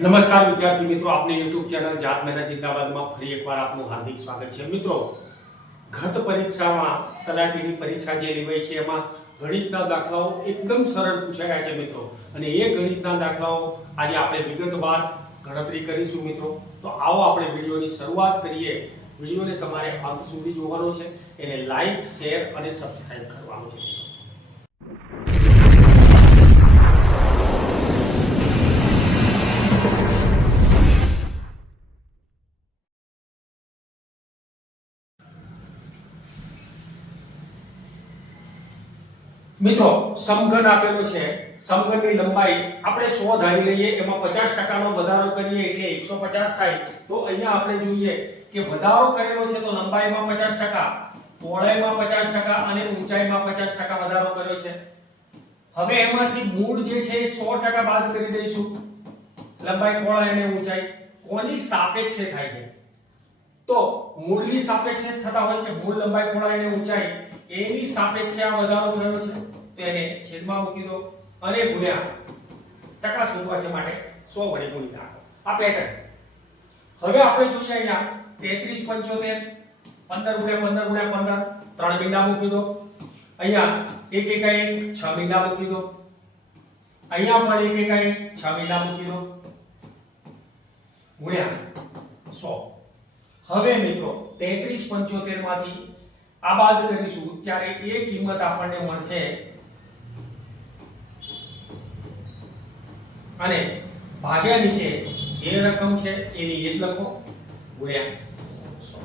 નમસ્કાર વિદ્યાર્થી મિત્રો, આપની YouTube ચેનલ જાત મહેનત જિંદાબાદમાં ફરી એકવાર આપનું હાર્દિક સ્વાગત છે. મિત્રો, ગત પરીક્ષામાં તલાટીની પરીક્ષા જે લેવાઈ છે એમાં ગણિતના દાખલાઓ એકદમ સરળ પૂછાયા છે મિત્રો, અને એ ગણિતના દાખલાઓ આજે આપણે વિગતવાર ગણતરી કરીશું મિત્રો. તો આવો આપણે વિડીયોની શરૂઆત કરીએ. વિડીયોને તમારે અંત સુધી જોવાનો છે, એને લાઈક, શેર અને સબસ્ક્રાઇબ કરવાનું છે. મિત્રો, સમઘન આપેલો છે. સમઘનની લંબાઈ આપણે 100 ધારી લઈએ, એમાં 50% નો વધારો કરીએ એટલે 150 થાય. તો અહીંયા આપણે જોઈએ કે વધારો કરેલો છે તો લંબાઈમાં 50%, પહોળાઈમાં 50% અને ઊંચાઈમાં 50% વધારો કર્યો છે. હવે એમાંથી મૂળ જે છે એ 100% બાદ કરી દઈશું. લંબાઈ, પહોળાઈ અને ઊંચાઈ કોની સાપેક્ષે થાય છે? તો મૂળની સાપેક્ષે થતા હોય કે મૂળ, લંબાઈ, પહોળાઈ અને ઊંચાઈ એની સાપેક્ષે આ વધારો થયો છે, તો એને છેદમાં મૂકી દો અને ગુણ્યા ટકા શોધવા છે માટે 100 વડે ગુણી નાખો. આ પેટર્ન. હવે આપણે જોઈએ અહીંયા 33 75 15 ગુણ્યા 15 ગુણ્યા 15 3 મીંડા મૂકી દો. અહીંયા 1 1 1 6 મીંડા મૂકી દો. અહીંયા પણ 1 1 1 6 મીંડા મૂકી દો ગુણ્યા 100. હવે મિત્રો 33 75 માંથી આ બાદ કરીશું ત્યારે એ કિંમત આપણને મળશે અને ભાગ્યા નીચે જે રકમ છે એની એ જ લખો ગુણ્યા 100.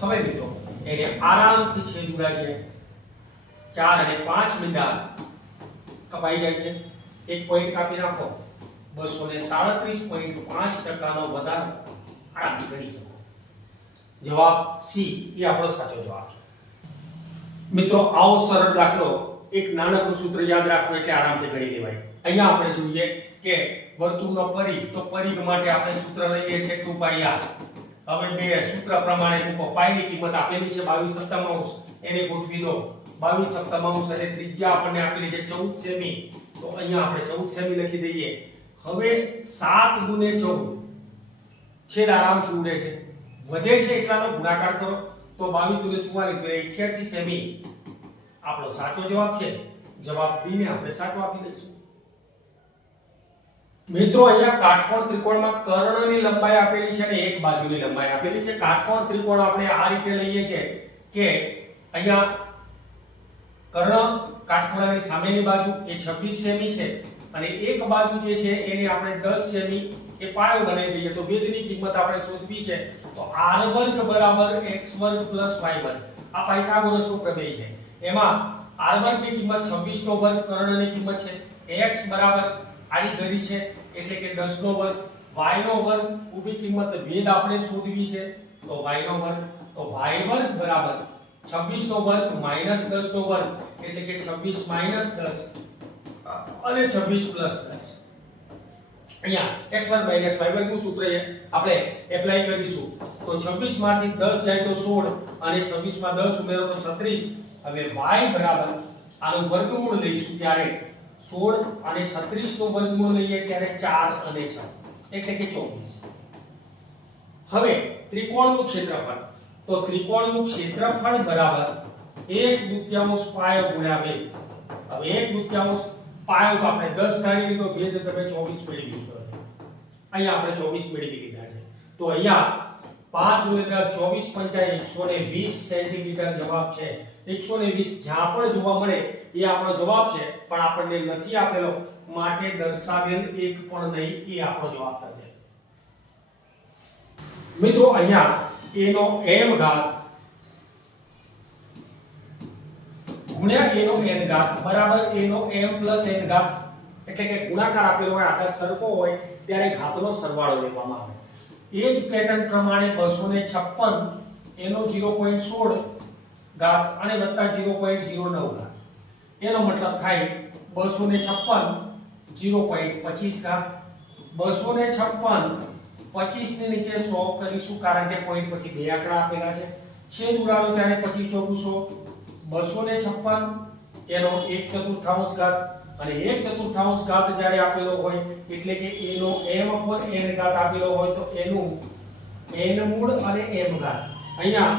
હવે મિત્રો એને આરામથી છેદ ઉડાડીએ. 4 અને 5 મીંડા કપાઈ જાય છે. એક પોઈન્ટ કાપી નાખો. 237.5% નો વધારો આરામથી કરી શકો. જવાબ સી એ આપણો સાચો જવાબ છે. મિત્રો, આવો સરળ દાખલો એક નાનકડું સૂત્ર યાદ રાખો એટલે આરામથી ગણી લેવાય. અહીંયા આપણે જોઈએ કે વર્તુળનો પરિઘ, તો પરિઘ માટે આપણે સૂત્ર લઈએ છીએ 2πr. હવે બે સૂત્ર પ્રમાણે મૂકો. પાઈ ની કિંમત આપેલી છે 22/7, એને ગોઠવી દો. 22/7 અને ત્રિજ્યા આપણને આપેલી છે 14 સેમી, તો અહીંયા આપણે 14 સેમી લખી દઈએ. હવે 7 × 14 છેદ આરામથી ઉડે છે, વધે છે એટલાનો ગુણાકાર કરો તો 22 × 44 88 સેમી આપણો સાચો જવાબ છે. જવાબ ડી ને આપણે સાચો આપી દઈશું. મિત્રો, અહીંયા કાટકોણ ત્રિકોણમાં કર્ણની લંબાઈ આપેલી છે અને એક બાજુની લંબાઈ આપેલી છે. કાટકોણ ત્રિકોણ આપણે આ રીતે લઈએ છીએ કે અહીંયા કર્ણ કાટખૂણાની સામેની બાજુ એ 26 સેમી છે અને એક બાજુ જે છે એને આપણે 10 સેમી એ પાયો બનાવી દઈએ. તો વેધની કિંમત આપણે શોધવી છે, તો r² = x² + y². આ પાયથાગોરસનો પ્રમેય છે. એમાં r² ની કિંમત 26 નો વર્ગ, કર્ણની કિંમત છે x બરાબર આડી ધરી છે એટલે કે 10 નો વર્ગ, y નો વર્ગ ઊભી કિંમત વેધ આપણે શોધવી છે તો y નો વર્ગ. તો y² બરાબર 26 નો વર્ગ માઈનસ 10 નો વર્ગ એટલે કે 26 માઈનસ 10 અને 26 પ્લસ 10. અહીંયા x1 માઈનસ y2 નું સૂત્ર આપણે એપ્લાય કરીશું. તો 26 માંથી 10 જાય તો 16 અને 26 માં 10 ઉમેરો તો 36. હવે y બરાબર આનું વર્ગમૂળ લઈશું ત્યારે 16 અને 36 નું વર્ગમૂળ લઈએ ત્યારે 4 અને 6 એટલે કે 24. હવે ત્રિકોણનું ક્ષેત્રફળ, તો ત્રિકોણનું ક્ષેત્રફળ બરાબર 1/2 પાયો ગુણ્યા વેધ. હવે 1/2 પાયો તો આપણે 10 ધારી લીધો, વેધ તમે 24 મેળવી લીધો. અહીંયા આપણે 24 મેળવી લીધા છે. તો અહીંયા 5 × 10 24 × 5 120 સેન્ટીમીટર જવાબ છે. 120 જ્યાં પણ જોવા મળે એ આપણો જવાબ છે, પણ આપણને નથી આપેલો માટે દર્શાવેલ એક પણ નહીં એ આપણો જવાબ થશે. મિત્રો, અહીંયા a નો m ઘાત ગુણ્યા a નો n ઘાત બરાબર a નો m + n ઘાત, એટલે કે ગુણાકાર આપેલો હોય, આધાર સરખો હોય ત્યારે ઘાતનો સરવાળો લેવામાં આવે. એ જ પેટર્ન પ્રમાણે 256 એનો 0.16 ઘાત અને વત્તા 0.09 ઘાત, એનો મતલબ થાય 256 0.25 ઘાત. 256 25 ની નીચે 100 કરીશું કારણ કે પોઈન્ટ પછી બે આંકડા આપેલા છે. છેદ ઉડાડો ત્યારે 25 × 400 256 એનો 1/4 ઘાત અને 1/4 ઘાત જ્યારે આપેલો હોય એટલે કે a નો m/n ઘાત આપેલો હોય તો એનું n મૂળ અને m ઘાત. અહીંયા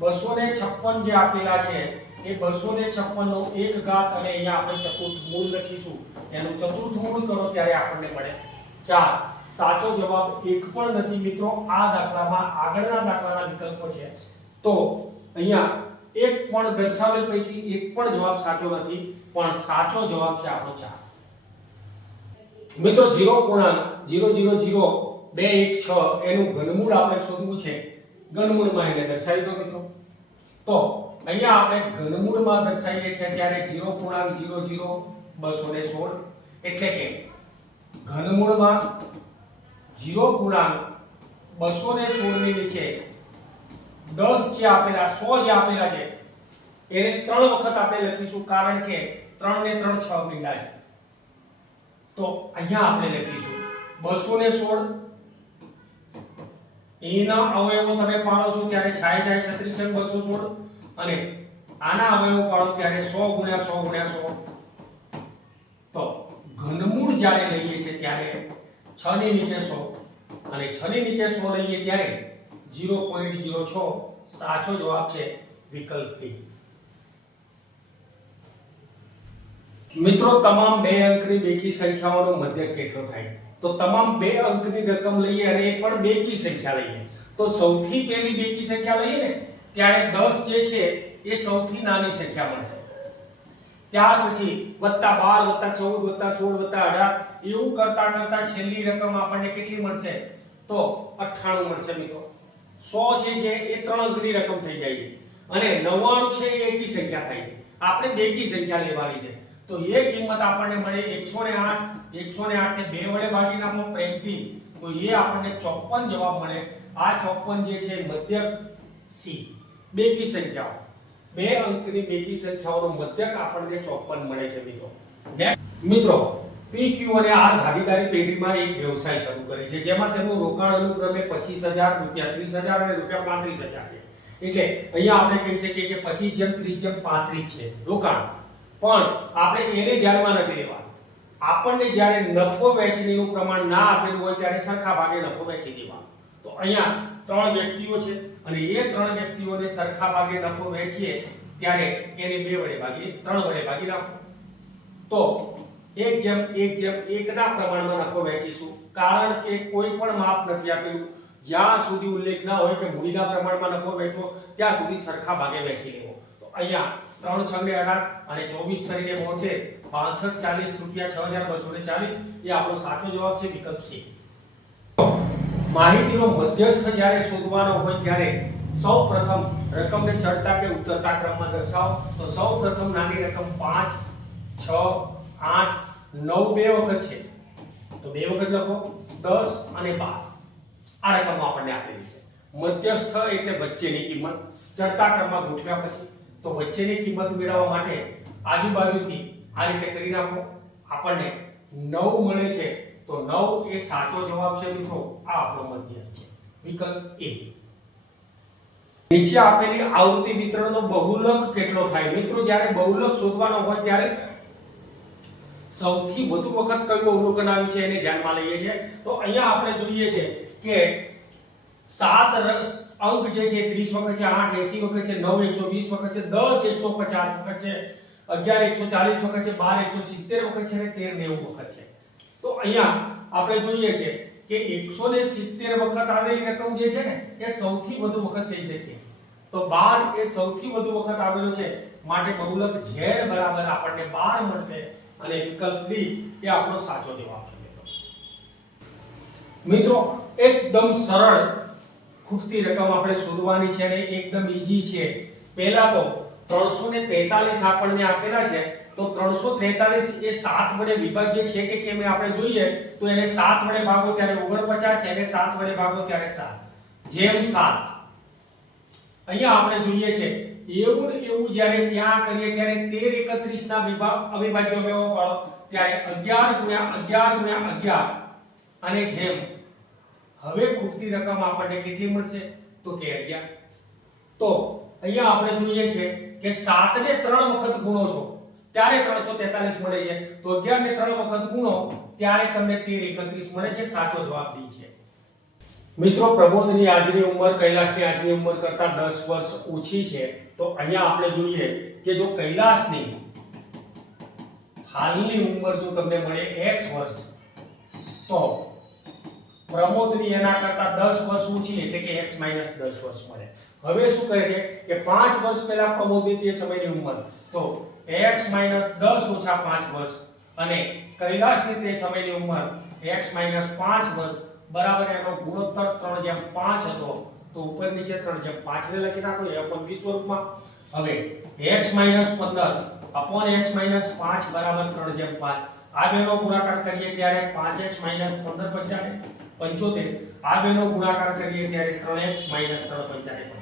256 જે આપેલા છે એ 256 નો 1 ઘાત અને અહીંયા આપણે ચતુર્થ મૂળ લખીશું. એનું ચતુર્થ મૂળ કરો ત્યારે આપણને મળે 4. સાચો જવાબ એક પણ નથી મિત્રો. આ દાખલામાં આગળના દાખલાના વિકલ્પો છે તો અહીંયા એક પણ દર્શાવેલ પૈકી એક પણ જવાબ સાચો નથી, પણ સાચો જવાબ છે આપણો 4. મિત્રો 0.0000216 એનું ઘનમૂળ આપણે શોધવું છે. ઘનમૂળમાં એને દર્શાવી દો મિત્રો. તો અહીંયા આપણે ઘનમૂળમાં દર્શાવીએ છીએ ત્યારે 0.00216 એટલે કે ઘનમૂળમાં 0.216 ની નીચે 10 જે આપેલા 100 જે આપેલા છે એને 3 વખત આપણે લખીશું, કારણ કે 3 ને 3 6 મીંડા છે. તો અહીંયા આપણે લખીશું 216. એના અવયવો તમે પાડો છો ત્યારે 6 જાય 36 216 અને આના અવયવો પાડો ત્યારે 100 * 100 * 100. તો ઘનમૂળ જ્યારે લઈએ છીએ ત્યારે 6 ની નીચે 100 અને 6 ની નીચે 100 લઈએ ત્યારે 0.06. સાચો જવાબ છે વિકલ્પ B. મિત્રો તમામ 2 અંકની બેકી સંખ્યાઓનો મધ્યક કેટલો થાય? તો તમામ 2 અંકની રકમ લઈએ અને એ પણ બેકી સંખ્યા લઈએ તો સૌથી પહેલી બેકી સંખ્યા લઈએ ને ત્યારે 10 જે છે એ સૌથી નાની સંખ્યા મળશે. ત્યાર પછી +12 +14 +16 +18 એવું કરતા કરતા છેલ્લી રકમ આપણને કેટલી મળશે? તો 98 મળશે મિત્રો. 100 જે છે એ 3 અંકની રકમ થઈ જાય છે અને 99 છે એ એકી સંખ્યા થાય છે. આપણે બેકી સંખ્યા લેવાની છે તો એ કિંમત આપણને મળે 108. 108 ને 2 વડે ભાગી નાખો પ્રેમથી તો એ આપણને 54 જવાબ મળે. આ 54 જે છે મધ્યક C. બેકી સંખ્યાઓ 2 અંકની બેકી સંખ્યાઓનો મધ્યક આપણને 54 મળે છે મિત્રો. મિત્રો PQ અને R ભાગીદારી પેઢીમાં એક વ્યવસાય શરૂ કરે છે જેમાં તેમનું રોકાણ અનુક્રમે 25000 રૂપિયા 30000 અને રૂપિયા 35000 છે. એટલે અહીંયા આપણે કહી શકીએ કે 25 જેમ 30 જેમ 35 છે રોકાણ, પણ આપણે એને ધ્યાનમાં નથી લેવાનું. આપણને જ્યારે નફો વહેંચણીનું પ્રમાણ ના આપેલું હોય ત્યારે સરખા ભાગે નફો વહેંચી દેવાનો. તો અહીંયા 3 વ્યક્તિઓ છે અને એ 3 વ્યક્તિઓને સરખા ભાગે નફો વહેંચીએ ત્યારે એને 2 વડે ભાગીએ 3 વડે ભાગી નાખો તો 1:1:1 ના પ્રમાણમાં નફો વહેંચીશું, કારણ કે કોઈ પણ માપ નથી આપેલું. જ્યાં સુધી ઉલ્લેખ ના હોય કે મૂડીના પ્રમાણમાં નફો વહેંચવો ત્યાં સુધી સરખા ભાગે વહેંચી લેવો. તો અહીંયા 3 × 6 = 18 અને 24 કરીને 72 65 40 રૂપિયા 6240 એ આપણો સાચો જવાબ છે વિકલ્પ C. માહિતીનો મધ્યસ્થ જ્યારે શોધવાનો હોય ત્યારે સૌપ્રથમ રકમને ચડતા કે ઉતરતા ક્રમમાં દર્શાવો. તો સૌપ્રથમ નાની રકમ 5 6 8 9 બે વખત છે તો 2 વખત લખો 10 અને 12. આ રકમ આપણને આપેલી છે. મધ્યસ્થ એટલે વચ્ચેની કિંમત. ચડતા ક્રમમાં ગોઠવ્યા પછી તો વચ્ચેની કિંમત મેળવવા માટે આજુબાજુથી આ રીતે કરી નાખો. આપણને 9 મળે છે તો 9 એ સાચો જવાબ છે મિત્રો. આ આપણો મધ્યસ્થ છે વિકલ્પ A. નીચે આપેલી આવૃત્તિ વિતરણનો બહુલક કેટલો થાય? મિત્રો જ્યારે બહુલક શોધવાનો હોય ત્યારે સૌથી વધુ વખત કયું અવલોકન આવ્યું છે એને ધ્યાનમાં લઈએ છીએ. તો અહીંયા આપણે જોઈએ છે કે 7 અંક જે છે 30 વખત છે, 8 80 વખત છે, 9 120 વખત છે, 10 150 વખત છે, 11 140 વખત છે, 12 170 વખત છે અને 13 90 વખત છે. તો અહીંયા આપણે જોઈએ છે કે 170 વખત આવેલી રકમ જે છે ને એ સૌથી વધુ વખત થઈ શકે. તો 12 એ સૌથી વધુ વખત આવેલો છે માટે બહુલક Z બરાબર આપણને 12 મળશે અને વિકલ્પ D એ આપણો સાચો જવાબ છે મિત્રો. એકદમ સરળ ખૂટતી રકમ આપણે શોધવાની છે અને એકદમ ઈઝી છે. પહેલા તો 343 આપણને આપેલા છે તો 343 એ 7 વડે વિભાજ્ય છે કે કેમ આપણે જોઈએ તો એને 7 વડે ભાગો ત્યારે 49, એને 7 વડે ભાગો ત્યારે 7 જેમ 7. અહીંયા આપણે જોઈએ છે એવું જ્યારે ત્યાં કરીએ ત્યારે 13 31 ના અવિભાજ્ય અવયવો પાડો ત્યારે 11 × 11 × 11 અને જેમ હવે ખૂટતી રકમ આપણને કેટલી મળશે તો કે 11. તો અહીંયા આપણે જોઈએ છે કે 7 ને 3 વખત ગુણો છો ત્યારે 343 મળે છે. તો 11 ને 3 વખત ગુણો ત્યારે તમને 1331 મળે છે. સાચો જવાબ D છે. મિત્રો, પ્રમોદની આજની ઉંમર કૈલાસની આજની ઉંમર કરતા 10 વર્ષ ઓછી છે. તો અહીંયા આપણે જોઈએ કે જો કૈલાસની હાલની ઉંમર જો તમને મળે x વર્ષ, તો પ્રમોદની એના કરતા 10 વર્ષ ઓછી એટલે કે x - 10 વર્ષ મળે. હવે શું કહે છે કે 5 વર્ષ પહેલા પ્રમોદની તે સમયની ઉંમર, તો x - 10 ઓછા 5 વર્ષ અને કૈલાસની તે સમયની ઉંમર x - 5 વર્ષ બરાબર એનો ગુણોત્તર 3/5 હતો. તો ઉપર નીચે 3/5 ને લખી નાખો એ પણ બી સ્વરૂપમાં. હવે x - 15 upon x - 5 બરાબર 3/5. આ બેનો ગુણાકાર કરીએ ત્યારે 5x - 15 75. આ બેનો ગુણાકાર કરીએ ત્યારે 3x - 3 75.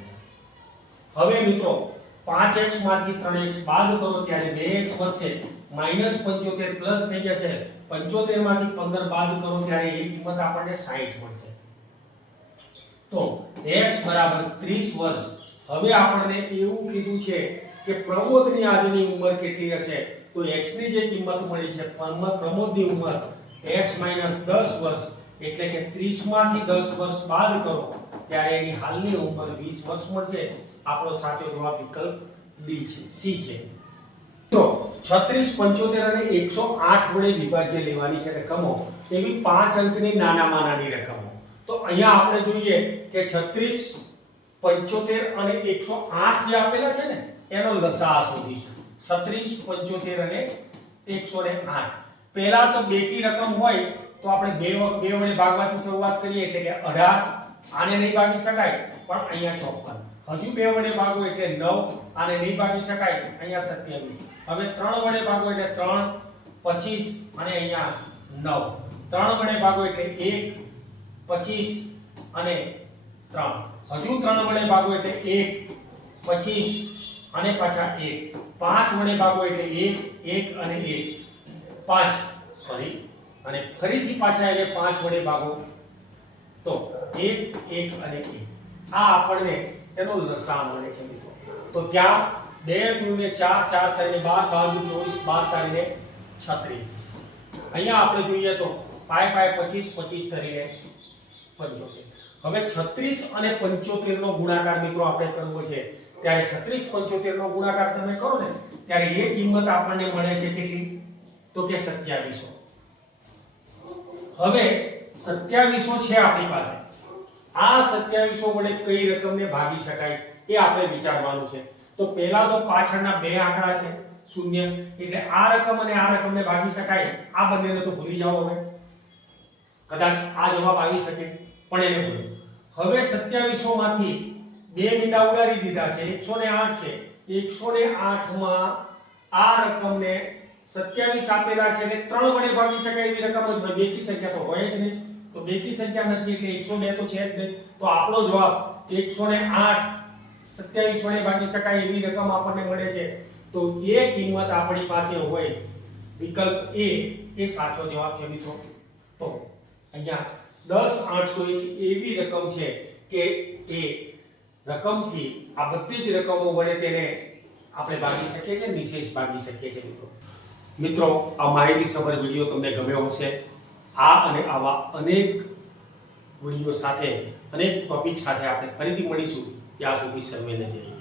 હવે મિત્રો 5x માંથી 3x બાદ કરો ત્યારે 2x વધશે, -75 પ્લસ થઈ જશે. 75 માંથી 15 બાદ કરો ત્યારે એ કિંમત આપણને 60 મળશે. તો x બરાબર 30 વર્ષ. હવે આપણને એવું કીધું છે કે પ્રમોદની આજની ઉંમર કેટલી હશે? તો x ની જે કિંમત મળી છે પ્રમોદની ઉંમર x - 10 વર્ષ એટલે કે 30 માંથી 10 વર્ષ બાદ કરો ત્યારે એની હાલની ઉંમર 20 વર્ષ મળશે. આપણો સાચો જવાબ વિકલ્પ D છે, C છે. તો 36, 75 અને 108 વડે વિભાજ્ય લેવાની છે રકમો એવી 5 અંકની નાનામાં નાની રકમો. તો અહીંયા આપણે જોઈએ કે 36, 75 અને 108 જે આપેલા છે ને એનો લસાઅ શોધીશું. 36, 75 અને 108. પહેલા તો બેકી રકમ હોય તો આપણે બે વડે ભાગવાથી શરૂઆત કરીએ એટલે કે 18. આને નહીં ભાગી શકાય પણ અહીંયા 54. હજુ બે વડે ભાગો એટલે 9. આને નહીં ભાગી શકાય અહીંયા 27. હવે 3 વડે ભાગો એટલે 3, 25 અને અહીંયા 9. 3 વડે ભાગો એટલે 1, 25 અને 3. હજુ 3 વડે ભાગો એટલે 1, 25 અને પાછા 1. 5 વડે ભાગો એટલે 1, 1 અને 1. 5 સોરી અને ફરીથી પાછા એટલે 5 વડે ભાગો તો 1, 1 અને 1. આ આપણને એનો લસાઅ મળે છે મિત્રો. તો ત્યાં 2 × 4, 4 × 12, 12 × 24, 12 × 36. અહીંયા આપણે જોઈએ તો 5, 5 25, 25 × 75. હવે 36 અને 75 નો ગુણાકાર મિત્રો આપણે કરવો છે. ત્યારે 36, 75 નો ગુણાકાર તમે કરો ને ત્યારે એ કિંમત આપણને મળે છે કેટલી? તો કે 2700. હવે 2700 છે આપણી પાસે. આ 2700 વડે કઈ રકમને ભાગી શકાય એ આપણે વિચારવાનું છે. તો પહેલા તો પાછળના બે આંકડા છે 0 એટલે આ રકમ અને આ રકમને ભાગી શકાય. આ બંનેને તો ભૂલી જાઓ. હવે કદાચ આ જવાબ આવી શકે પણ એને ભૂલો. હવે 2700 માંથી બે મીંડા ઉડાડી દીધા છે. 108 છે. 108 માં આ રકમને 27 આપેલા છે એટલે 3 વડે ભાગી શકાય એવી રકમ જ હોય. બેકી સંખ્યા તો હોય જ નહીં. તો બેકી સંખ્યા નથી એટલે 102 તો છે જ નહીં. તો આપણો જવાબ 108 27 વડે ભાગી શકાય એવી રકમ આપણને મળે છે. તો એ કિંમત આપણી પાસે હોય વિકલ્પ A એ સાચો જવાબ છે મિત્રો. તો અહીંયા 10800 એક એવી રકમ છે કે એ રકમથી આ બધી જ રકમો વડે તેને આપણે ભાગી શકીએ કે નિશેષ ભાગી શકીએ છીએ મિત્રો. મિત્રો, આ માહિતીસભર વિડિયો તમને ગમ્યો હશે. આ અને આવા અનેક વિડિયો સાથે અનેક ટોપિક સાથે આપણે ફરીથી મળીશું. ત્યાં સુધી સર્વેને જય.